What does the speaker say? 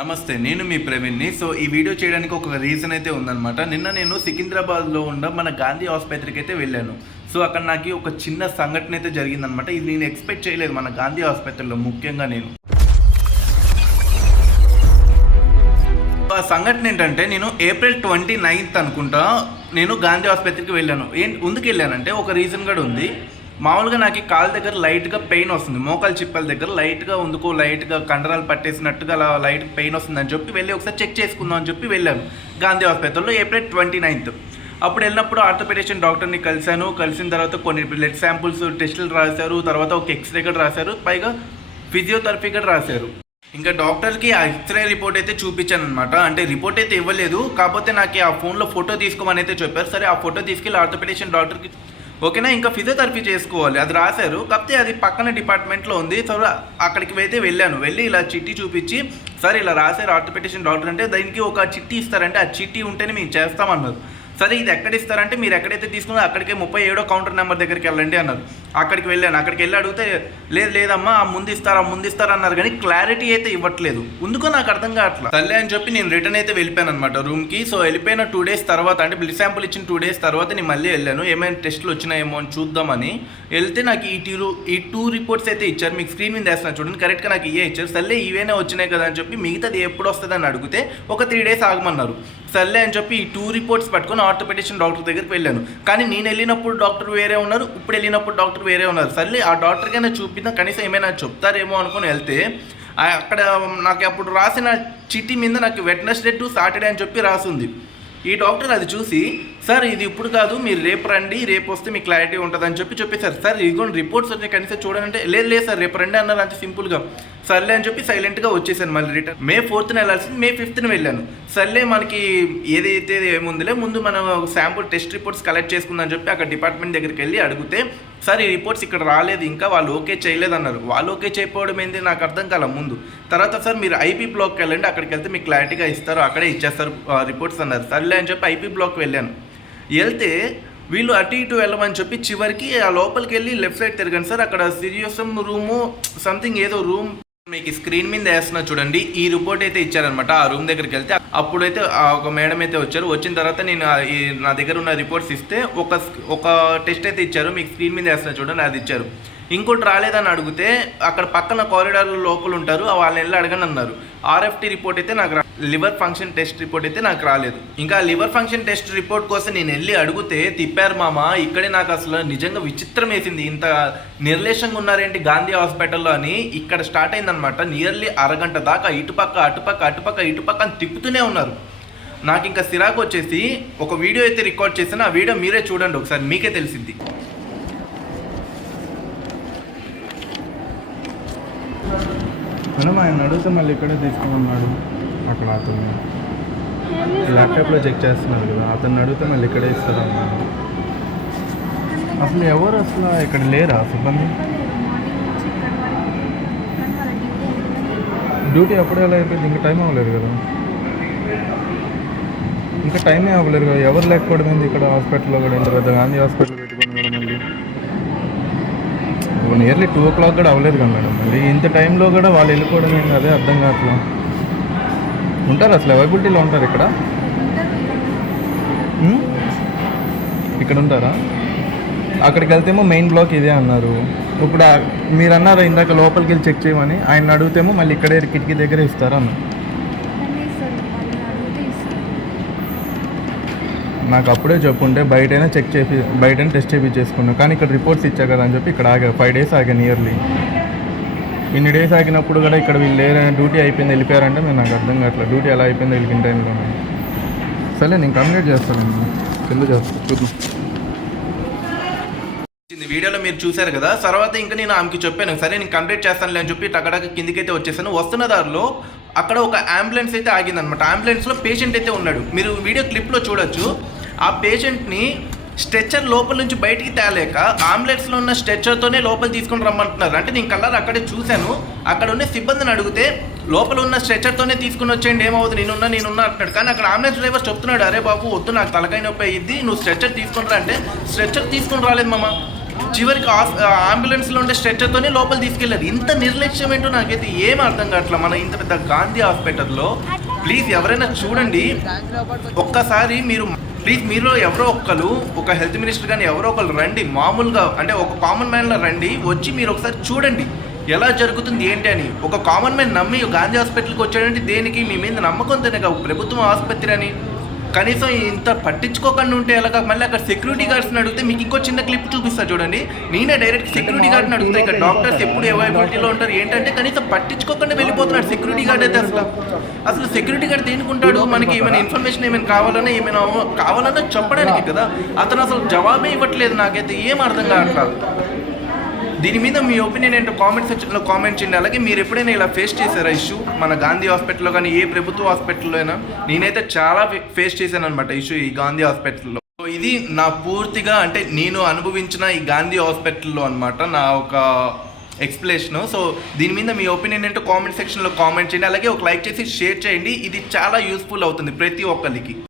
నమస్తే, నేను మీ ప్రవీణ్ని. సో ఈ వీడియో చేయడానికి ఒక రీజన్ అయితే ఉందన్నమాట. నిన్న నేను సికింద్రాబాద్లో ఉన్న మన గాంధీ ఆసుపత్రికి అయితే వెళ్ళాను. సో అక్కడ నాకు ఒక చిన్న సంఘటన అయితే జరిగిందనమాట. ఇది నేను ఎక్స్పెక్ట్ చేయలేదు మన గాంధీ ఆసుపత్రిలో. ముఖ్యంగా నేను ఆ సంఘటన ఏంటంటే, నేను ఏప్రిల్ 29th అనుకుంటా నేను గాంధీ ఆసుపత్రికి వెళ్ళాను. ఎందుకు వెళ్ళానంటే ఒక రీజన్ కూడా ఉంది. మామూలుగా నాకు కాళ్ళ దగ్గర లైట్గా పెయిన్ వస్తుంది, మోకాలు చిప్పల దగ్గర లైట్గా కండరాలు పట్టేసినట్టుగా అలా లైట్ పెయిన్ వస్తుందని చెప్పి వెళ్ళి ఒకసారి చెక్ చేసుకుందాం అని చెప్పి వెళ్ళాను గాంధీ హాస్పిటల్లో ఏప్రిల్ 29th. అప్పుడు వెళ్ళినప్పుడు ఆర్థోపెడిషన్ డాక్టర్ని కలిసిన తర్వాత కొన్ని బ్లడ్ శాంపుల్స్ టెస్టులు రాశారు, తర్వాత ఒక ఎక్స్రే కూడా రాశారు, పైగా ఫిజియోథెరపీ కూడా రాశారు. ఇంకా డాక్టర్కి ఆ ఎక్స్రే రిపోర్ట్ అయితే చూపించాను అనమాట. అంటే రిపోర్ట్ అయితే ఇవ్వలేదు, కాకపోతే నాకు ఆ ఫోన్లో ఫోటో తీసుకోమని అయితే చెప్పారు. సరే, ఆ ఫోటో తీసుకెళ్ళి ఆర్థోపెడిషన్ డాక్టర్కి ఓకేనా, ఇంకా ఫిజియోథెరపీ చేసుకోవాలి అది రాశారు. కాకపోతే అది పక్కన డిపార్ట్మెంట్లో ఉంది. సో అక్కడికి అయితే వెళ్ళి ఇలా చిట్టి చూపించి, సరే ఇలా రాశారు ఆర్థోపెడిషన్ డాక్టర్ అంటే దానికి ఒక చిట్టి ఇస్తారంటే ఆ చిట్టి ఉంటేనే మేము చేస్తామన్నారు. సరే, ఇది ఎక్కడ ఇస్తారంటే మీరు ఎక్కడైతే తీసుకున్నారో అక్కడికే 37వ కౌంటర్ నెంబర్ దగ్గరికి వెళ్ళండి అన్నారు. అక్కడికి వెళ్ళాను. అక్కడికి వెళ్ళి అడిగితే లేదమ్మా ముందు ఇస్తారా అన్నారు, కానీ క్లారిటీ అయితే ఇవ్వట్లేదు. ఎందుకో నాకు అర్థం కావట్లేదు. సర్లే అని చెప్పి నేను రిటర్న్ అయితే వెళ్ళిపోయాను అనమాట రూమ్కి. సో వెళ్ళిపోయిన 2 days తర్వాత, అంటే బ్లడ్ శాంపుల్ ఇచ్చిన 2 days తర్వాత నేను మళ్ళీ వెళ్ళాను, ఏమైనా టెస్టులు వచ్చినాయేమో అని చూద్దామని వెళ్తే నాకు ఈ టూ రిపోర్ట్స్ అయితే ఇచ్చారు. మీకు స్క్రీన్ మీద వేస్తున్నా చూడండి, కరెక్ట్గా నాకు ఇవే ఇచ్చారు. సర్లే ఇవేనే వచ్చినాయి కదా అని చెప్పి మిగతాది ఎప్పుడు వస్తుందని అడిగితే ఒక 3 days ఆగమన్నారు. సర్లే అని చెప్పి ఈ 2 reports పట్టుకొని ఆర్థోపెడిషన్ డాక్టర్ దగ్గరికి వెళ్ళాను. కానీ నేను వెళ్ళినప్పుడు డాక్టర్ వేరే ఉన్నారు, ఇప్పుడు వెళ్ళినప్పుడు డాక్టర్ వేరే ఉన్నారు. సర్లే ఆ డాక్టర్కైనా చూపిద్దాం, కనీసం ఏమైనా చెప్తారేమో అనుకుని వెళ్తే అక్కడ నాకు అప్పుడు రాసిన చిట్టి మీద నాకు వెడ్నెస్డే టు సాటర్డే అని చెప్పి రాసింది. ఈ డాక్టర్ అది చూసి, సార్ ఇది ఇప్పుడు కాదు, మీరు రేపు రండి, రేపు వస్తే మీకు క్లారిటీ ఉంటుంది అని చెప్పేసారు. సార్ ఇదిగోండి రిపోర్ట్స్ వచ్చి కనీసం చూడాలంటే లేదు సార్ రేపు రండి అన్నారు, అంత సింపుల్గా. సర్లే అని చెప్పి సైలెంట్గా వచ్చేసాను. మళ్ళీ రిటర్న్ May 4th వెళ్ళాల్సింది May 5th వెళ్ళాను. సర్లే మనకి ఏదైతే ఏముందిలే, ముందు మనం శాంపుల్ టెస్ట్ రిపోర్ట్స్ కలెక్ట్ చేసుకుందని చెప్పి అక్కడ డిపార్ట్మెంట్ దగ్గరికి వెళ్ళి అడిగితే, సార్ ఈ రిపోర్ట్స్ ఇక్కడ రాలేదు, ఇంకా వాళ్ళు ఓకే చేయలేదు అన్నారు. వాళ్ళు ఓకే చేయకపోవడం ఏంటి నాకు అర్థం కాల ముందు. తర్వాత సార్ మీరు ఐపీ బ్లాక్కి వెళ్ళండి, అక్కడికి వెళ్తే మీకు క్లారిటీగా ఇస్తారు, అక్కడే ఇచ్చేస్తారు రిపోర్ట్స్ అన్నారు. సర్లే అని చెప్పి ఐపీ బ్లాక్కి వెళ్ళాను. వెళ్తే వీళ్ళు అటు ఇటు వెళ్ళమని చెప్పి చివరికి ఆ లోపలికి వెళ్ళి లెఫ్ట్ సైడ్ తిరగండి సార్, అక్కడ సిరియోసం రూము సంథింగ్ ఏదో రూమ్ మీకు స్క్రీన్ మీద వేస్తున్నా చూడండి, ఈ రిపోర్ట్ అయితే ఇచ్చారనమాట. ఆ రూమ్ దగ్గరికి వెళ్తే అప్పుడైతే ఒక మేడం అయితే వచ్చారు. వచ్చిన తర్వాత నేను నా దగ్గర ఉన్న రిపోర్ట్స్ ఇస్తే ఒక టెస్ట్ అయితే ఇచ్చారు, మీకు స్క్రీన్ మీద వేస్తున్నా చూడండి, అది ఇచ్చారు. ఇంకోటి రాలేదని అడిగితే అక్కడ పక్కన కారిడార్ లోపల ఉంటారు, వాళ్ళని వెళ్ళి అడగని అన్నారు. RFT రిపోర్ట్ అయితే నాకు లివర్ ఫంక్షన్ టెస్ట్ రిపోర్ట్ అయితే నాకు రాలేదు. ఇంకా లివర్ ఫంక్షన్ టెస్ట్ రిపోర్ట్ కోసం నేను వెళ్ళి అడిగితే తిప్పారు మామ. ఇక్కడే నాకు అసలు నిజంగా విచిత్రం వేసింది, ఇంత నిర్లేషంగా ఉన్నారేంటి గాంధీ హాస్పిటల్లో అని. ఇక్కడ స్టార్ట్ అయిందనమాట. నియర్లీ అరగంట దాకా అటుపక్క అని తిప్పుతూనే ఉన్నారు. నాకు ఇంకా సిరాకు వచ్చేసి ఒక వీడియో అయితే రికార్డ్ చేశాను, ఆ వీడియో మీరే చూడండి ఒకసారి, మీకే తెలిసింది. మనం ఆయన అడిగితే మళ్ళీ ఇక్కడే తీసుకోమన్నాడు. అక్కడ అతను ల్యాప్టాప్లో చెక్ చేస్తున్నారు కదా, అతన్ని అడిగితే మళ్ళీ ఇక్కడే ఇస్తారన్నాడు. అసలు ఎవరు అసలు ఇక్కడ లేరా సిబ్బంది? డ్యూటీ అప్పుడే ఎలా అయిపోయింది? ఇంకా టైం అవ్వలేదు కదా, ఇంకా టైమే అవ్వలేదు కదా. ఎవరు లేకపోవడం ఏంది ఇక్కడ హాస్పిటల్లో కూడా? ఇంత పెద్ద గాంధీ హాస్పిటల్ పెట్టుకుని కూడా మళ్ళీ నియర్లీ 2 o'clock కూడా అవ్వలేదు కదా మేడం. మళ్ళీ ఇంత టైంలో కూడా వాళ్ళు వెళ్ళిపోవడం ఏంటి? అదే అర్థం కావట్లా. ఉంటారు అసలు అవైలబిలిటీలో ఉంటారు ఇక్కడ ఉంటారా? అక్కడికి వెళ్తేమో మెయిన్ బ్లాక్ ఇదే అన్నారు. ఇప్పుడు మీరు అన్నారు ఇందాక లోపలికి వెళ్ళి చెక్ చేయమని, ఆయన అడిగితేమో మళ్ళీ ఇక్కడే కిటికీ దగ్గర ఇస్తారా అన్న. నాకు అప్పుడే చెప్పుంటే బయటైనా టెస్ట్ చేయించేసుకున్నాను. కానీ ఇక్కడ రిపోర్ట్స్ ఇచ్చా కదా అని చెప్పి ఇక్కడ ఆగా 5 days ఆగా. నియర్లీ ఇన్ని డేస్ ఆగినప్పుడు కూడా ఇక్కడ వీళ్ళు లేరైనా డ్యూటీ అయిపోయింది వెళ్ళిపోయారంటే మేము నాకు అర్థం కావట్లేదు. డ్యూటీ ఎలా అయిపోయింది వెళ్ళిన టైంలో. సరే నేను కంప్లీట్ చేస్తాను, కింద చేస్తాను, చూద్దాం. వీడియోలో మీరు చూశారు కదా. తర్వాత ఇంకా నేను ఆమెకి చెప్పాను, సరే నేను కంప్లీట్ చేస్తానులే అని చెప్పి టకటక కిందికైతే వచ్చేసాను. వస్తున్న దారిలో అక్కడ ఒక అంబులెన్స్ అయితే ఆగిందనమాట. అంబులెన్స్లో పేషెంట్ అయితే ఉన్నాడు, మీరు వీడియో క్లిప్లో చూడొచ్చు. ఆ పేషెంట్ని స్ట్రెచ్చర్ లోపల నుంచి బయటికి తేలేక అంబులెన్స్లో ఉన్న స్ట్రెచ్చర్తోనే లోపల తీసుకొని రమ్మంటున్నారు. అంటే నేను కలర్ అక్కడే చూశాను. అక్కడ ఉన్న సిబ్బందిని అడిగితే లోపల ఉన్న స్ట్రెచ్చర్తోనే తీసుకుని వచ్చేయండి, ఏమవుతుంది నేనున్నా అంటున్నాడు. కానీ అక్కడ అంబులెన్స్ డ్రైవర్ చెప్తున్నాడు, అరే బాబు వద్దు నాకు తలకాయ నొప్పి అయ్యిద్ది, నువ్వు స్ట్రెచ్చర్ తీసుకుని రా అంటే స్ట్రెచ్చర్ తీసుకుని రాలేదు మామ. చివరికి అంబులెన్స్లో ఉండే స్ట్రెచ్చర్తోనే లోపల తీసుకెళ్ళారు. ఇంత నిర్లక్ష్యం ఏంటో నాకైతే ఏం అర్థం కావట్లా. మన ఇంత పెద్ద గాంధీ హాస్పిటల్లో ప్లీజ్ ఎవరైనా చూడండి ఒక్కసారి మీలో ఎవరో ఒక్కరు ఒక హెల్త్ మినిస్టర్ కానీ ఎవరో ఒకరు రండి, మామూలుగా అంటే ఒక కామన్ మ్యాన్లో రండి, వచ్చి మీరు ఒకసారి చూడండి ఎలా జరుగుతుంది ఏంటి అని. ఒక కామన్ మ్యాన్ నమ్మి గాంధీ హాస్పిటల్కి వచ్చాడంటే దేనికి? మీ మీద నమ్మకంతోనే కదా, ప్రభుత్వం ఆసుపత్రి అని. కనీసం ఇంత పట్టించుకోకుండా ఉంటే ఎలాగా? మళ్ళీ అక్కడ సెక్యూరిటీ గార్డ్స్ని అడిగితే మీకు ఇంకో చిన్న క్లిప్ చూపిస్తా చూడండి. నేనే డైరెక్ట్ సెక్యూరిటీ గార్డ్ని అడుగుతా, ఇక్కడ డాక్టర్స్ ఎప్పుడు అవైలబిలిటీలో ఉంటారు ఏంటంటే కనీసం పట్టించుకోకుండా వెళ్ళిపోతున్నాడు సెక్యూరిటీ గార్డ్ అయితే. అసలు సెక్యూరిటీ గార్డ్ దేనికుంటాడు? మనకి ఏమైనా ఇన్ఫర్మేషన్ కావాలన్నా చెప్పడానికి కదా. అతను అసలు జవాబే ఇవ్వట్లేదు. నాకైతే ఏం అర్థం కావట్లేదు. దీని మీద మీ ఒపీనియన్ ఏంటో కామెంట్ సెక్షన్లో కామెంట్ చేయండి. అలాగే మీరు ఎప్పుడైనా ఇలా ఫేస్ చేశారా ఇష్యూ? మన గాంధీ హాస్పిటల్లో కానీ ఏ ప్రభుత్వ హాస్పిటల్లో అయినా నేనైతే చాలా ఫేస్ చేశాను అనమాట ఇష్యూ ఈ గాంధీ హాస్పిటల్లో. సో ఇది నా పూర్తిగా అంటే నేను అనుభవించిన ఈ గాంధీ హాస్పిటల్లో అనమాట నా ఒక ఎక్స్ప్లెనేషన్. సో దీని మీద మీ ఒపీనియన్ ఏంటో కామెంట్ సెక్షన్లో కామెంట్ చేయండి. అలాగే ఒక లైక్ చేసి షేర్ చేయండి. ఇది చాలా యూస్ఫుల్ అవుతుంది ప్రతి ఒక్కరికి.